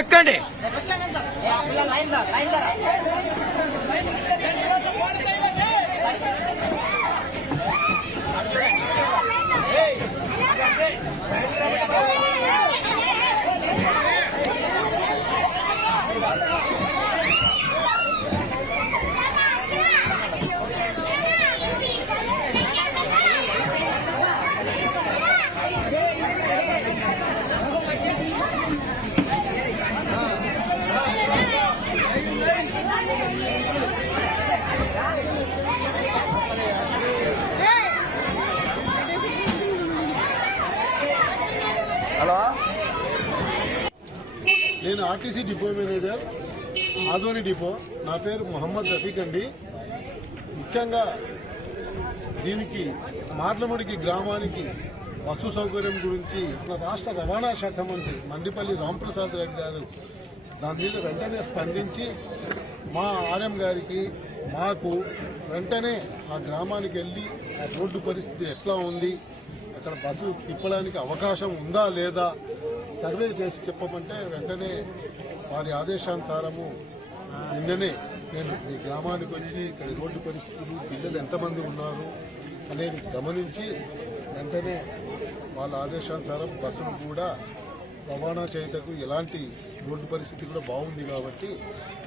ఎక్కండి. నేను RTC depot manager Adoni depot. నా పేరు మొహమ్మద్ రఫీక్ అండి. ముఖ్యంగా దీనికి మార్లముడికి గ్రామానికి బస్సు సౌకర్యం గురించి మన రాష్ట్ర రవాణా శాఖ మంత్రి మండిపల్లి రాంప్రసాద్ రెడ్డి గారు దాని మీద వెంటనే స్పందించి మా ఆర్ఎం గారికి మాకు వెంటనే ఆ గ్రామానికి వెళ్ళి ఆ రోడ్డు పరిస్థితి ఎట్లా ఉంది అక్కడ బస్సు తిప్పడానికి అవకాశం ఉందా లేదా సర్వే చేసి చెప్పమంటే వెంటనే వారి ఆదేశానుసారము నిన్ననే నేను మీ గ్రామానికి వచ్చి ఇక్కడ రోడ్డు పరిస్థితులు పిల్లలు ఎంతమంది ఉన్నారు అనేది గమనించి వెంటనే వాళ్ళ ఆదేశానుసారం బస్సును కూడా రవాణా చేయటకు ఎలాంటి రోడ్డు పరిస్థితి కూడా బాగుంది కాబట్టి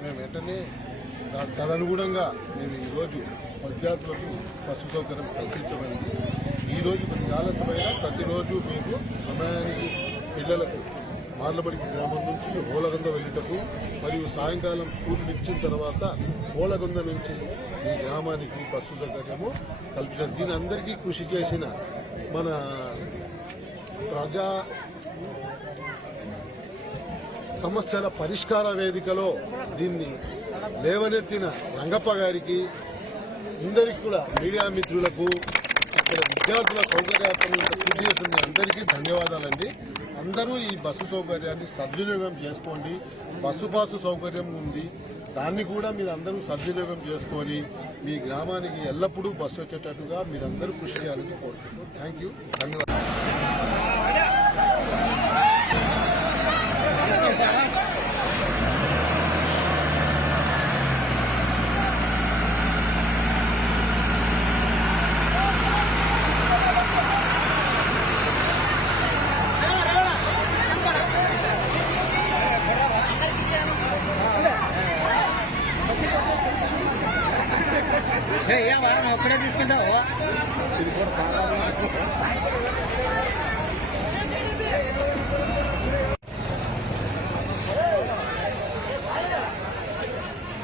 మేము వెంటనే తదనుగుణంగా మేము ఈరోజు విద్యార్థులకు బస్సు సౌకర్యం కల్పించబడింది. ఈరోజు కొన్ని ఆలస్యమైన ప్రతిరోజు మీకు సమయానికి పిల్లలకు మార్లబడి గ్రామం నుంచి హోలగొంద వెళ్ళటకు మరియు సాయంకాలం స్కూల్ ఇచ్చిన తర్వాత హోలగొంద నుంచి ఈ గ్రామానికి బస్సు సౌకర్యము కల్పించారు. దీని అందరికీ కృషి చేసిన మన ప్రజా సమస్యల పరిష్కార వేదికలో దీన్ని లేవనెత్తిన రంగప్ప గారికి అందరికి కూడా మీడియా మిత్రులకు ఇక్కడ విద్యార్థుల సౌకర్యార్థం అందరికీ ధన్యవాదాలండి. అందరూ ఈ బస్సు సౌకర్యాన్ని సద్వినియోగం చేసుకోండి. బస్సు పాసు సౌకర్యం ఉంది. దాన్ని కూడా మీరు అందరూ సద్వినియోగం చేసుకొని మీ గ్రామానికి ఎల్లప్పుడూ బస్సు వచ్చేటట్టుగా మీరందరూ కృషి చేయాలని కోరుకుంటున్నాను థ్యాంక్ యూ ధన్యవాదాలు. ఒక్కడే తీసుకుంటావు.